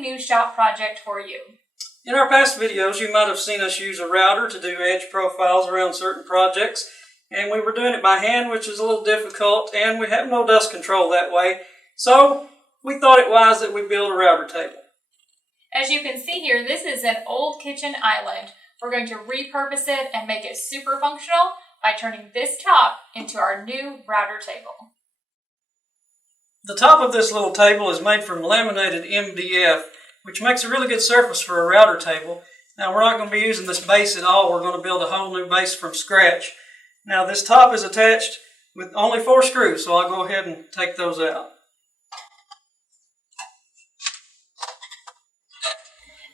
new shop project for you. In our past videos, you might have seen us use a router to do edge profiles around certain projects, and we were doing it by hand, which is a little difficult, and we have no dust control that way. So we thought it wise that we build a router table. As you can see here, this is an old kitchen island. We're going to repurpose it and make it super functional by turning this top into our new router table. The top of this little table is made from laminated MDF, which makes a really good surface for a router table. Now we're not going to be using this base at all. We're going to build a whole new base from scratch. Now this top is attached with only 4 screws, so I'll go ahead and take those out.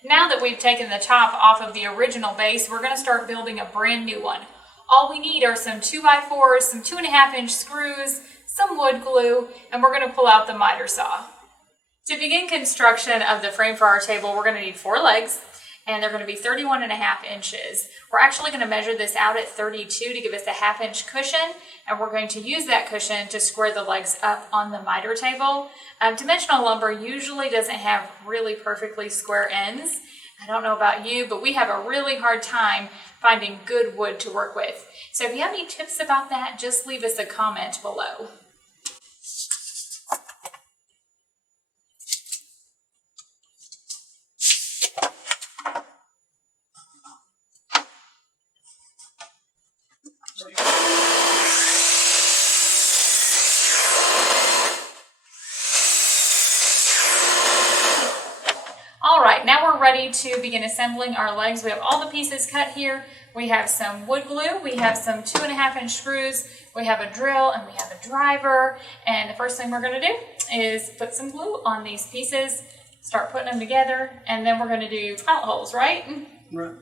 Now that we've taken the top off of the original base, we're going to start building a brand new one. All we need are some 2x4s, some 2.5-inch screws, some wood glue, and we're going to pull out the miter saw. To begin construction of the frame for our table, we're going to need 4 legs, and they're going to be 31.5 inches. We're actually going to measure this out at 32 to give us a 1/2-inch cushion, and we're going to use that cushion to square the legs up on the miter table. Dimensional lumber usually doesn't have really perfectly square ends. I don't know about you, but we have a really hard time finding good wood to work with. So if you have any tips about that, just leave us a comment below. Alright, now we're ready to begin assembling our legs. We have all the pieces cut here. We have some wood glue, we have some 2.5-inch screws, we have a drill, and we have a driver. And the first thing we're going to do is put some glue on these pieces, start putting them together, and then we're going to do pilot holes, right? Right.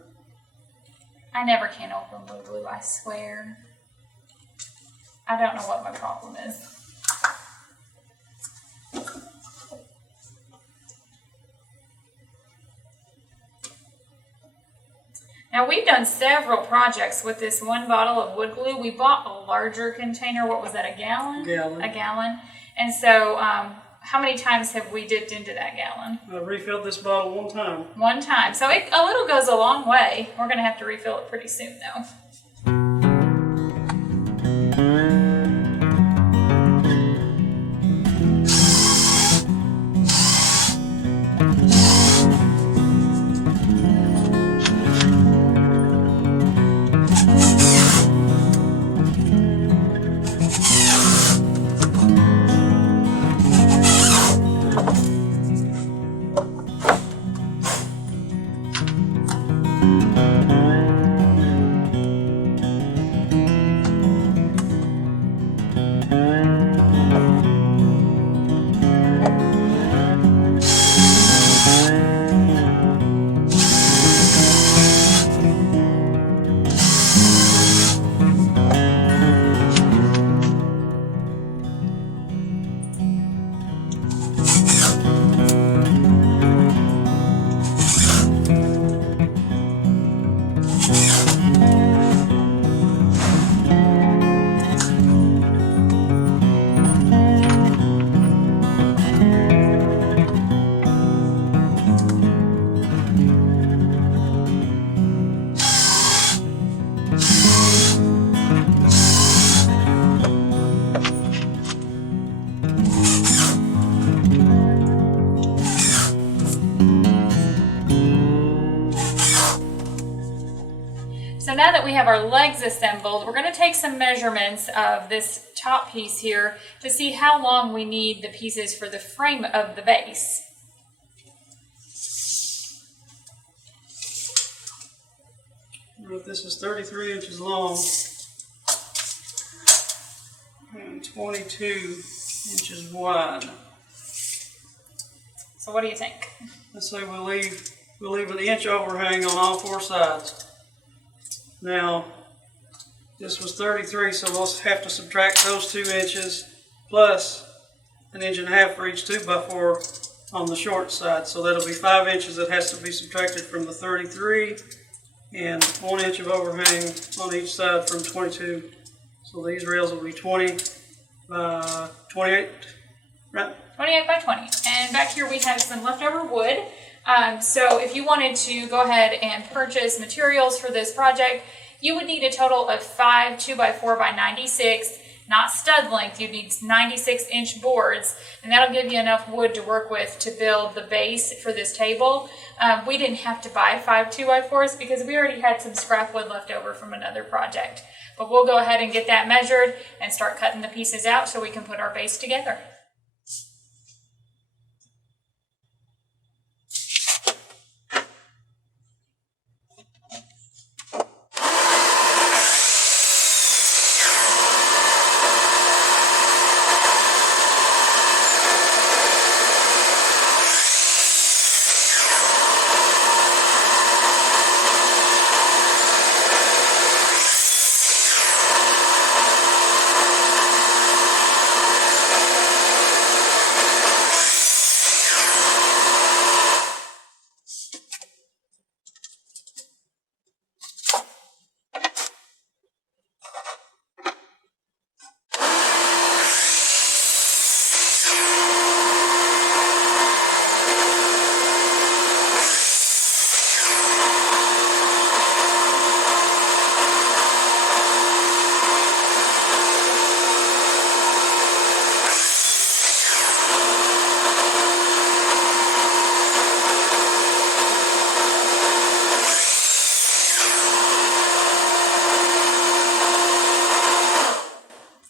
I never can open wood glue, I swear. I don't know what my problem is. Now we've done several projects with this one bottle of wood glue. We bought a larger container. What was that, a gallon? Gallon. A gallon. And so how many times have we dipped into that gallon? I refilled this bottle 1 time. 1 time. So a little goes a long way. We're going to have to refill it pretty soon though. So now that we have our legs assembled, we're going to take some measurements of this top piece here to see how long we need the pieces for the frame of the base. This is 33 inches long and 22 inches wide. So what do you think? Let's say we'll leave an inch overhang on all 4 sides. Now, this was 33, so we'll have to subtract those 2 inches plus 1.5 inches for each 2x4 on the short side. So that'll be 5 inches that has to be subtracted from the 33 and 1 inch of overhang on each side from 22. So these rails will be 20 by 28 Right. 28 by 20. And back here we have some leftover wood. So if you wanted to go ahead and purchase materials for this project, you would need a total of 5 2x4 by 96, not stud length. You'd need 96-inch boards, and that'll give you enough wood to work with to build the base for this table. We didn't have to buy 5 2x4s because we already had some scrap wood left over from another project. But we'll go ahead and get that measured and start cutting the pieces out so we can put our base together.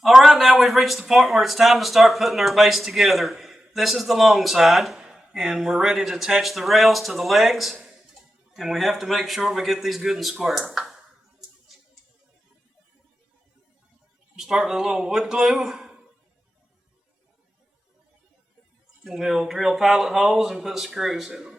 Alright, now we've reached the point where it's time to start putting our base together. This is the long side, and we're ready to attach the rails to the legs, and we have to make sure we get these good and square. We'll start with a little wood glue, and we'll drill pilot holes and put screws in them.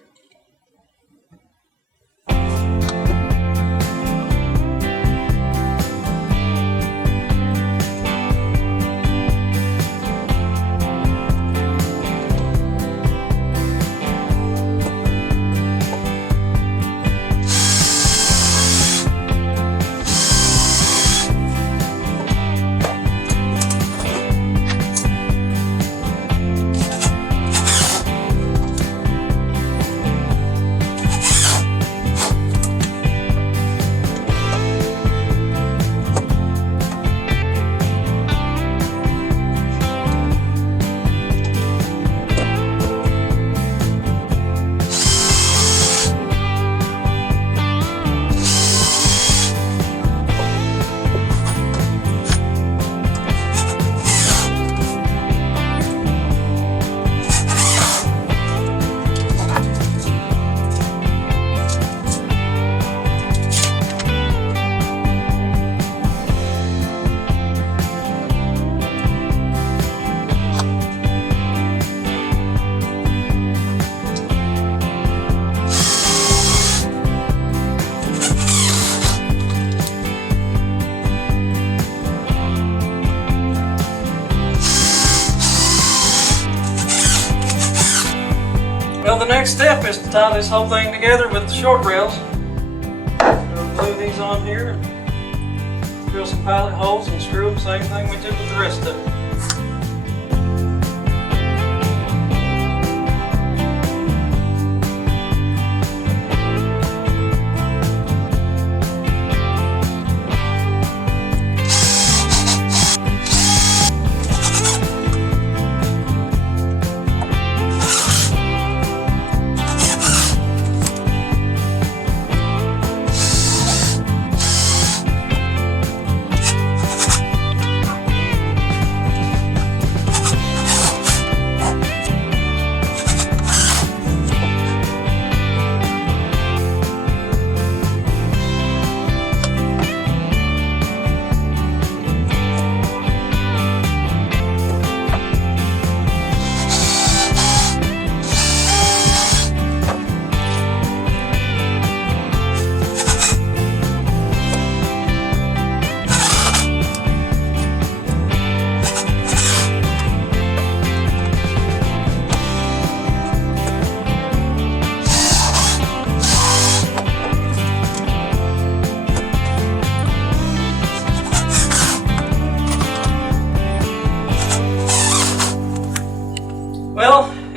Well, the next step is to tie this whole thing together with the short rails. We'll glue these on here, drill some pilot holes and screw them, same thing we did with the rest of it.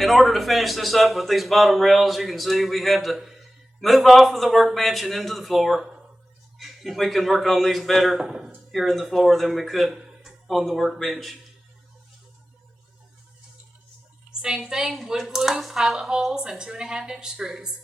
in order to finish this up with these bottom rails, you can see we had to move off of the workbench and into the floor. We can work on these better here in the floor than we could on the workbench. Same thing, wood glue, pilot holes, and 2.5-inch screws.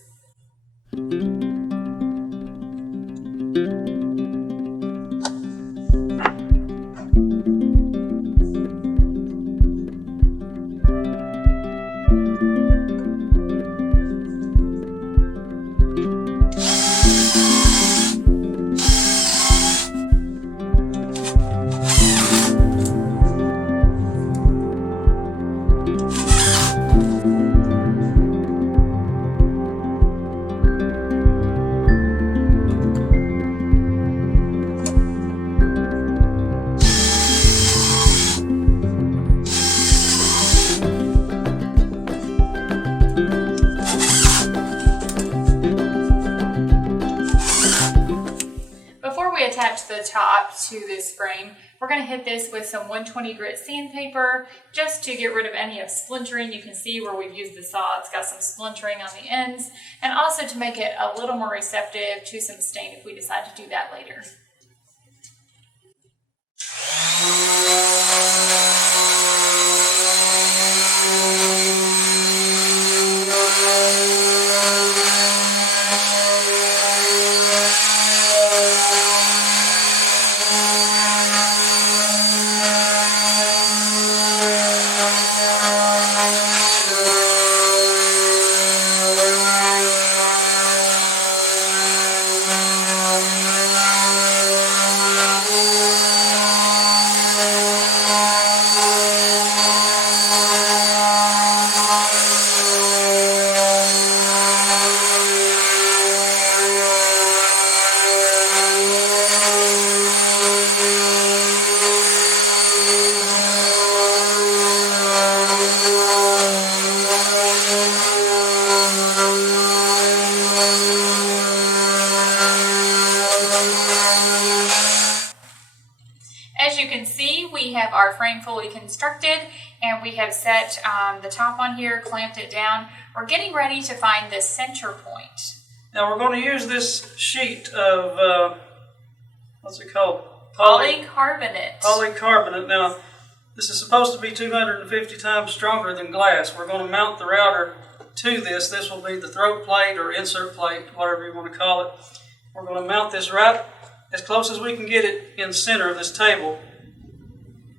Attach the top to this frame, we're going to hit this with some 120 grit sandpaper just to get rid of any of splintering. You can see where we've used the saw, it's got some splintering on the ends, and also to make it a little more receptive to some stain if we decide to do that later. As you can see, we have our frame fully constructed and we have set the top on here, clamped it down. We're getting ready to find the center point. Now we're going to use this sheet of, what's it called? Polycarbonate. Polycarbonate. Now this is supposed to be 250 times stronger than glass. We're going to mount the router to this. This will be the throat plate or insert plate, whatever you want to call it. We're going to mount this right as close as we can get it in the center of this table.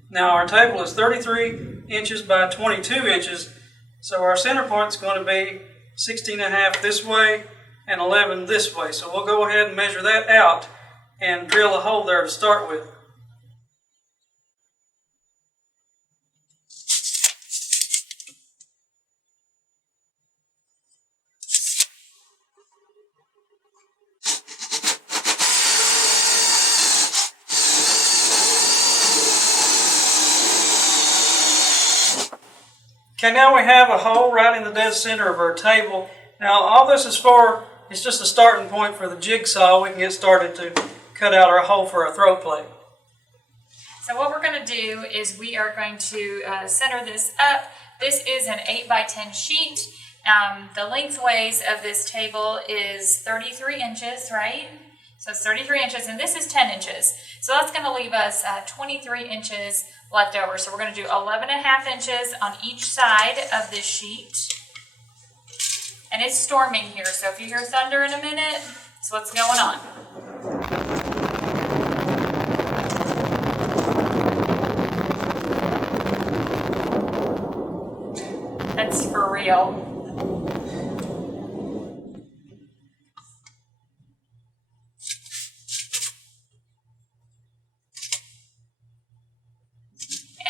Now our table is 33 inches by 22 inches, so our center point is going to be 16.5 this way and 11 this way. So we'll go ahead and measure that out and drill a hole there to start with. Okay, now we have a hole right in the dead center of our table. Now all this is for, it's just a starting point for the jigsaw. We can get started to cut out our hole for our throat plate. So what we're going to do is we are going to center this up. This is an 8 by 10 sheet. The lengthways of this table is 33 inches, right? So it's 33 inches, and this is 10 inches. So that's going to leave us 23 inches left over. So we're going to do 11.5 inches on each side of this sheet. And it's storming here, so if you hear thunder in a minute, that's what's going on. That's for real.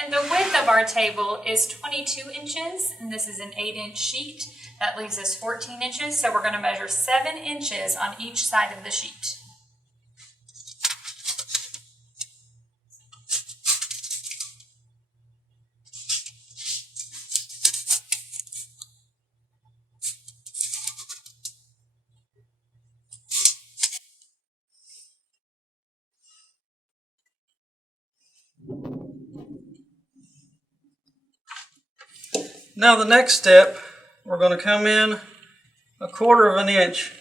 And the width of our table is 22 inches, and this is an 8-inch sheet. That leaves us 14 inches, so we're going to measure 7 inches on each side of the sheet. Now the next step we're going to come in 1/4 of an inch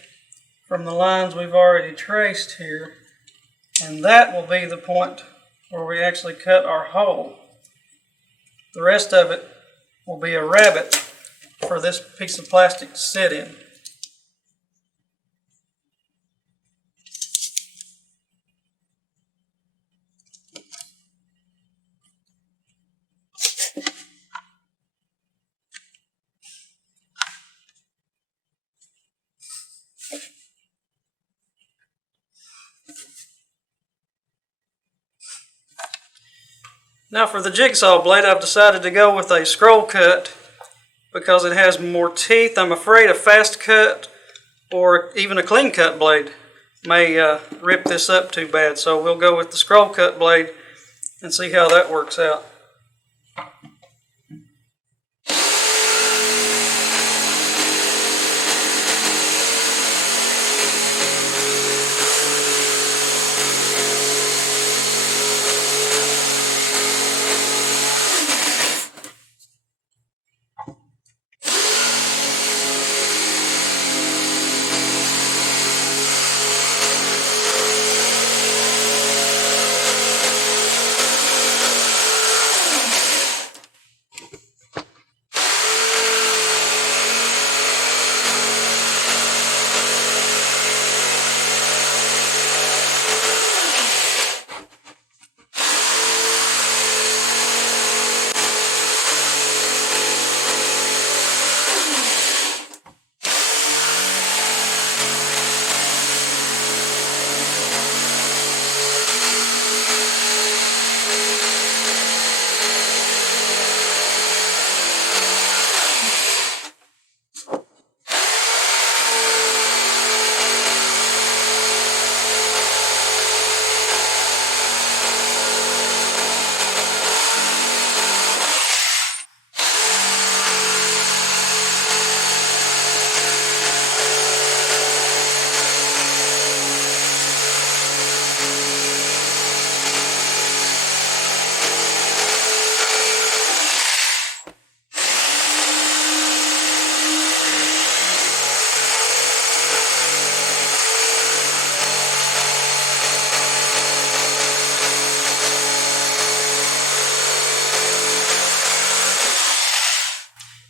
from the lines we've already traced here, and that will be the point where we actually cut our hole. The rest of it will be a rabbet for this piece of plastic to sit in. Now for the jigsaw blade, I've decided to go with a scroll cut because it has more teeth. I'm afraid a fast cut or even a clean cut blade may rip this up too bad. So we'll go with the scroll cut blade and see how that works out.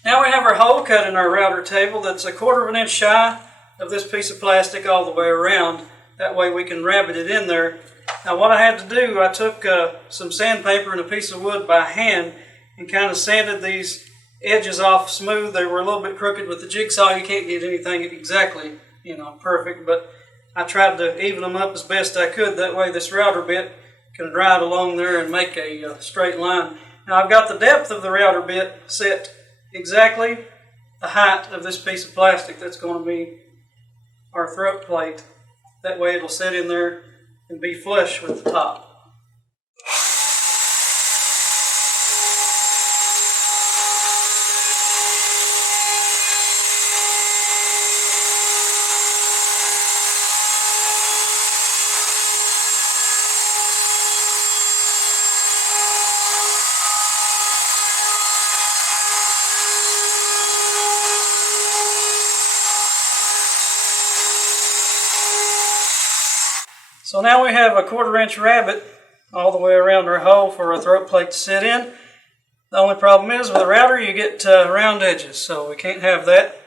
Now we have our hole cut in our router table that's 1/4 of an inch shy of this piece of plastic all the way around. That way we can rabbet it in there. Now what I had to do, I took some sandpaper and a piece of wood by hand and kind of sanded these edges off smooth. They were a little bit crooked with the jigsaw. You can't get anything exactly, perfect, but I tried to even them up as best I could. That way this router bit can ride along there and make a straight line. Now I've got the depth of the router bit set exactly the height of this piece of plastic. That's going to be our throat plate. That way it'll sit in there and be flush with the top. So now we have a 1/4 inch rabbet all the way around our hole for our throat plate to sit in. The only problem is with a router you get round edges, so we can't have that.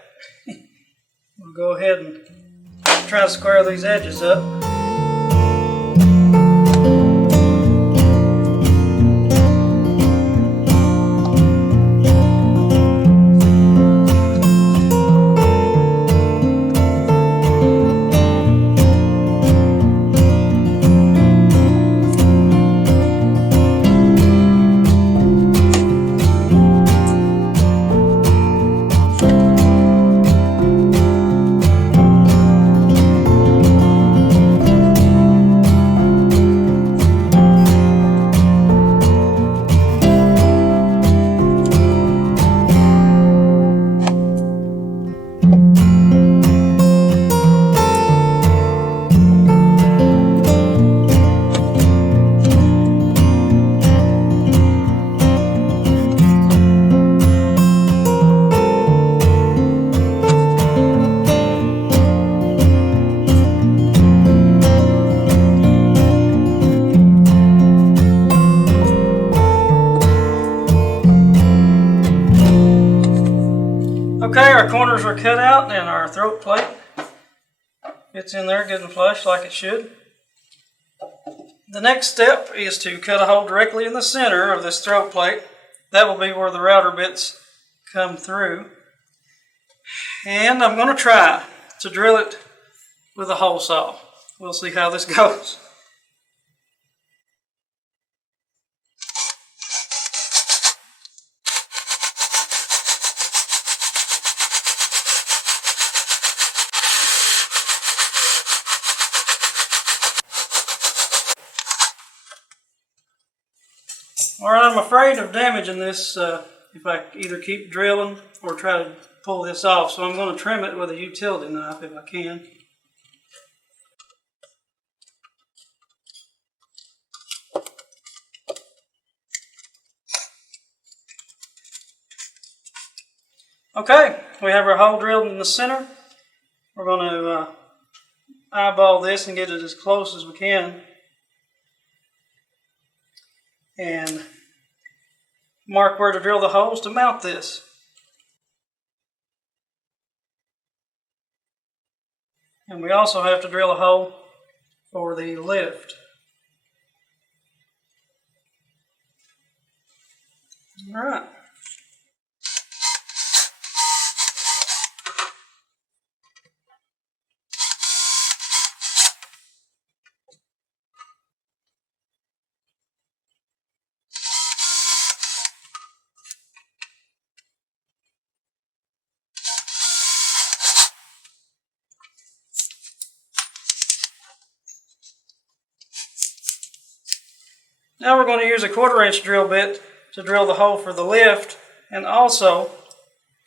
We'll go ahead and try to square these edges up. our corners are cut out and our throat plate fits in there good and flush like it should. The next step is to cut a hole directly in the center of this throat plate. That will be where the router bits come through. And I'm going to try to drill it with a hole saw. We'll see how this goes. Alright, I'm afraid of damaging this if I either keep drilling or try to pull this off, so I'm going to trim it with a utility knife if I can. Okay, we have our hole drilled in the center. We're going to eyeball this and get it as close as we can. And mark where to drill the holes to mount this. And we also have to drill a hole for the lift. All right. Now we're going to use a 1/4" drill bit to drill the hole for the lift and also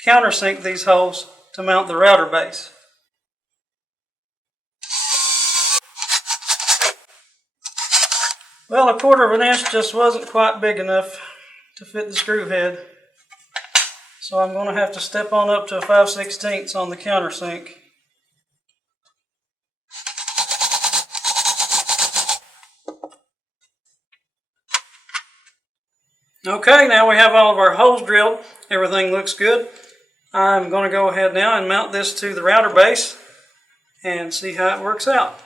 countersink these holes to mount the router base. Well, a 1/4 inch just wasn't quite big enough to fit the screw head, so I'm going to have to step on up to a 5/16 on the countersink. Okay, now we have all of our holes drilled. Everything looks good. I'm going to go ahead now and mount this to the router base and see how it works out.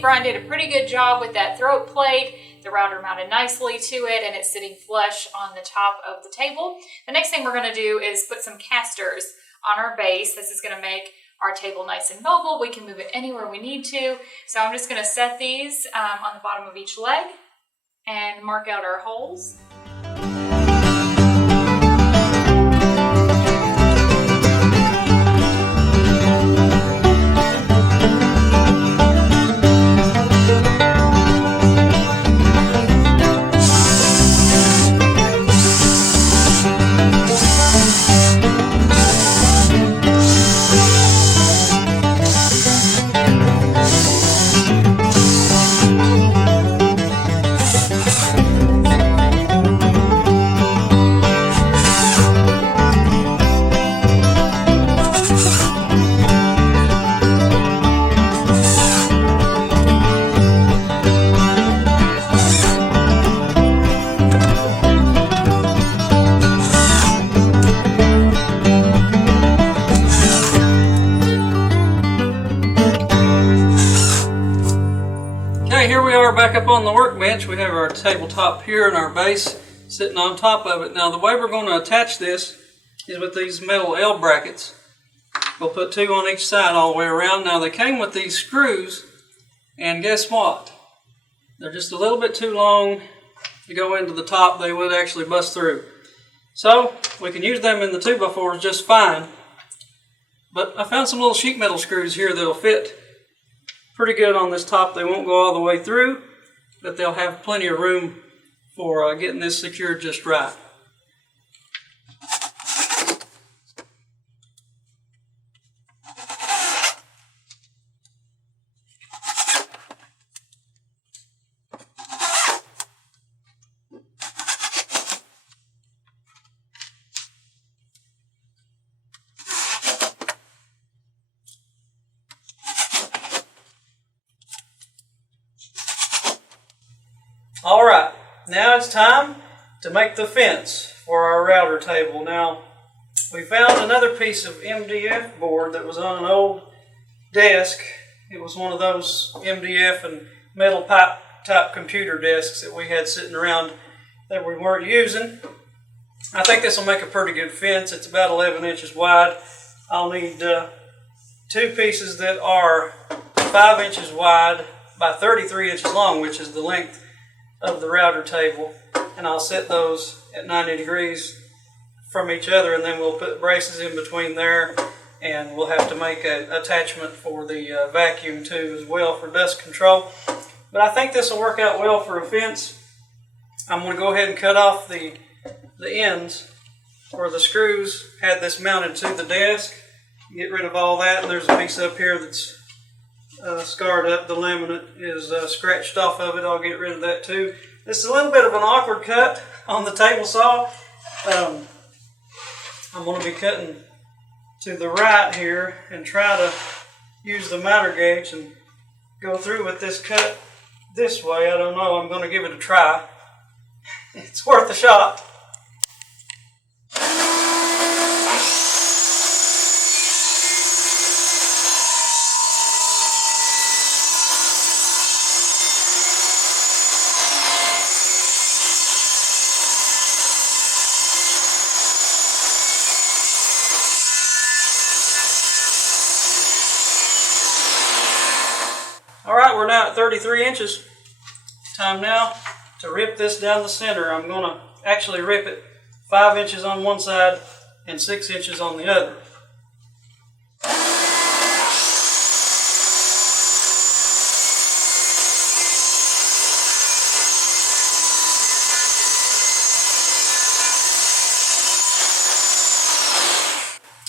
Bryan did a pretty good job with that throat plate. The router mounted nicely to it and it's sitting flush on the top of the table. The next thing we're going to do is put some casters on our base. This is going to make our table nice and mobile. We can move it anywhere we need to. So I'm just going to set these on the bottom of each leg and mark out our holes. Here we are back up on the workbench. We have our tabletop here and our base sitting on top of it. Now the way we're going to attach this is with these metal L brackets. We'll put 2 on each side all the way around. Now they came with these screws, and guess what? They're just a little bit too long to go into the top. They would actually bust through. So we can use them in the 2x4s just fine. But I found some little sheet metal screws here that'll fit pretty good on this top. They won't go all the way through, but they'll have plenty of room for getting this secured just right. Alright, now it's time to make the fence for our router table. Now, we found another piece of MDF board that was on an old desk. It was one of those MDF and metal pipe type computer desks that we had sitting around that we weren't using. I think this will make a pretty good fence. It's about 11 inches wide. I'll need two pieces that are 5 inches wide by 33 inches long, which is the length of the router table, and I'll set those at 90 degrees from each other, and then we'll put braces in between there, and we'll have to make an attachment for the vacuum too as well for dust control. But I think this will work out well for a fence. I'm going to go ahead and cut off the ends where the screws had this mounted to the desk. Get rid of all that, and there's a piece up here that's scarred up. The laminate is scratched off of it. I'll get rid of that too. This is a little bit of an awkward cut on the table saw. I'm going to be cutting to the right here and try to use the miter gauge and go through with this cut this way. I don't know. I'm going to give it a try. It's worth a shot. Alright, we're now at 33 inches. Time now to rip this down the center. I'm going to actually rip it 5 inches on one side and 6 inches on the other.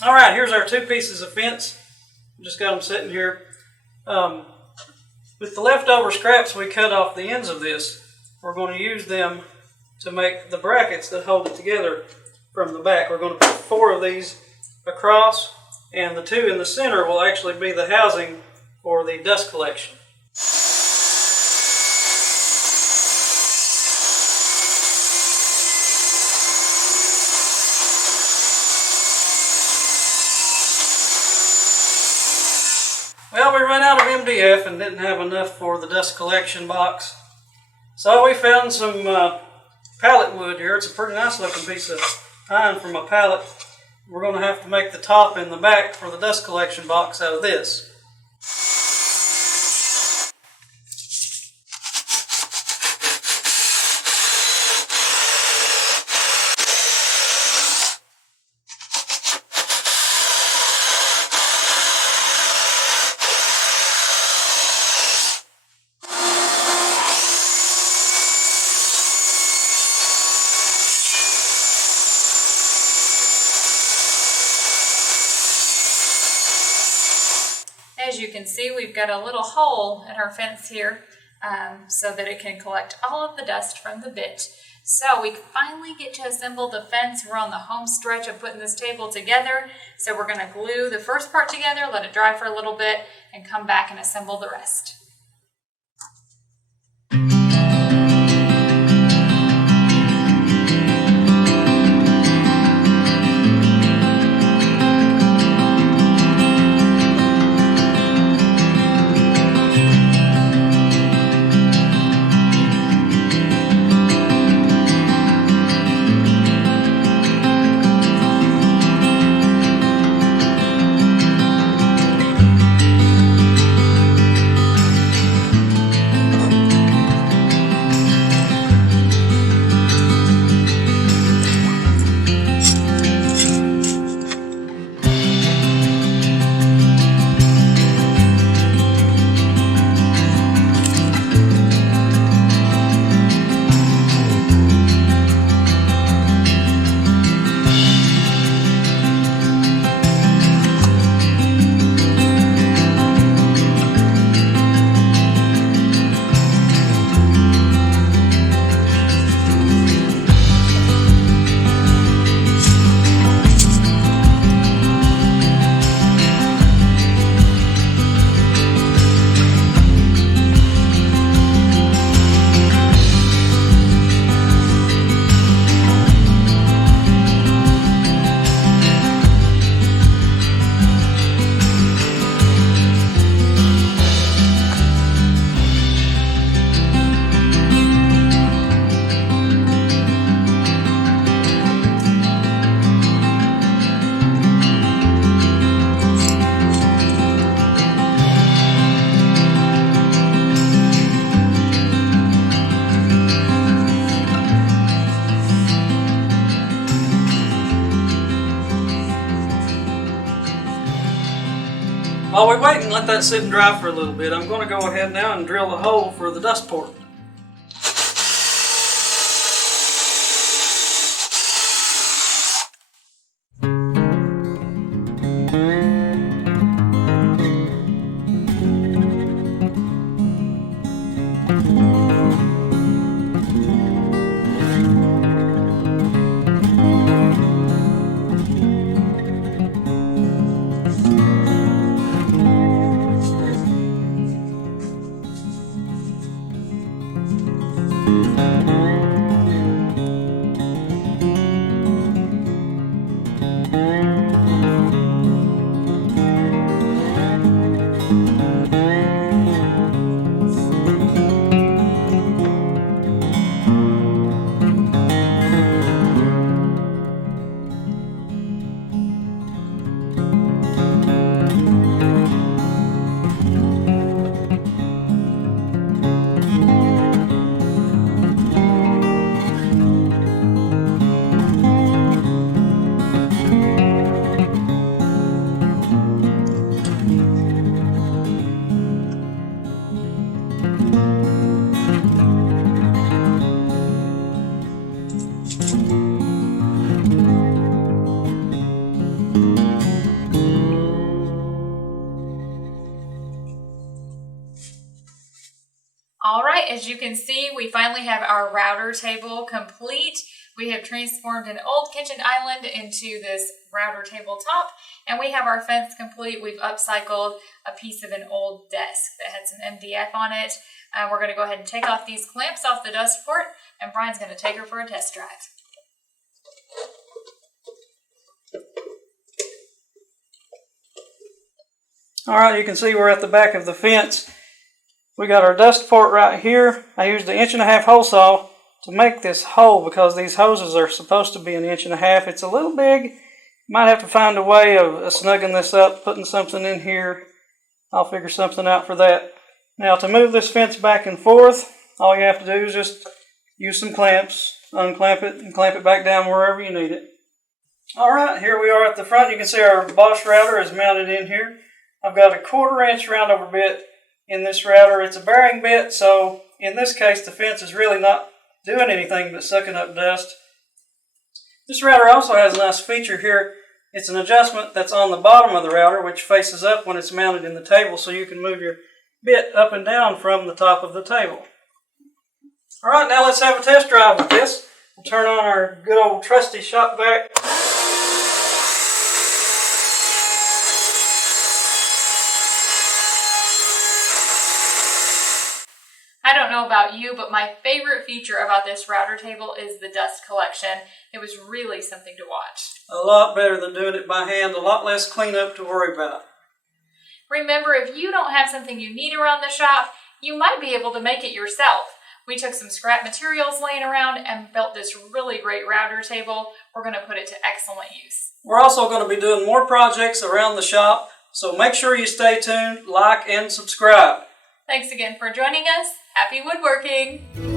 Alright, here's our two pieces of fence. Just got them sitting here. With the leftover scraps we cut off the ends of this, we're going to use them to make the brackets that hold it together from the back. We're going to put 4 of these across, and the 2 in the center will actually be the housing for the dust collection. Well, we ran out of MDF and didn't have enough for the dust collection box. So we found some pallet wood here. It's a pretty nice looking piece of pine from a pallet. We're going to have to make the top and the back for the dust collection box out of this. As you can see, we've got a little hole in our fence here so that it can collect all of the dust from the bit. So we finally get to assemble the fence. We're on the home stretch of putting this table together. So we're going to glue the first part together, let it dry for a little bit, and come back and assemble the rest. While we wait and let that sit and dry for a little bit, I'm going to go ahead now and drill the hole for the dust port. All right, as you can see, we finally have our router table complete. We have transformed an old kitchen island into this router tabletop, and we have our fence complete. We've upcycled a piece of an old desk that had some MDF on it. We're going to go ahead and take off these clamps off the dust port, and Brian's going to take her for a test drive. All right, you can see we're at the back of the fence. We got our dust port right here. I used an 1.5-inch hole saw to make this hole because these hoses are supposed to be 1.5 inches. It's a little big. Might have to find a way of snugging this up, putting something in here. I'll figure something out for that. Now to move this fence back and forth, all you have to do is just use some clamps, unclamp it, and clamp it back down wherever you need it. All right, here we are at the front. You can see our Bosch router is mounted in here. I've got a 1/4-inch roundover bit in this router. It's a bearing bit, so in this case the fence is really not doing anything but sucking up dust. This router also has a nice feature here. It's an adjustment that's on the bottom of the router, which faces up when it's mounted in the table, so you can move your bit up and down from the top of the table. All right, now let's have a test drive with this. We'll turn on our good old trusty shop vac. I don't know about you, but my favorite feature about this router table is the dust collection. It was really something to watch. A lot better than doing it by hand, a lot less cleanup to worry about. Remember, if you don't have something you need around the shop, you might be able to make it yourself. We took some scrap materials laying around and built this really great router table. We're going to put it to excellent use. We're also going to be doing more projects around the shop, so make sure you stay tuned, like, and subscribe. Thanks again for joining us. Happy woodworking!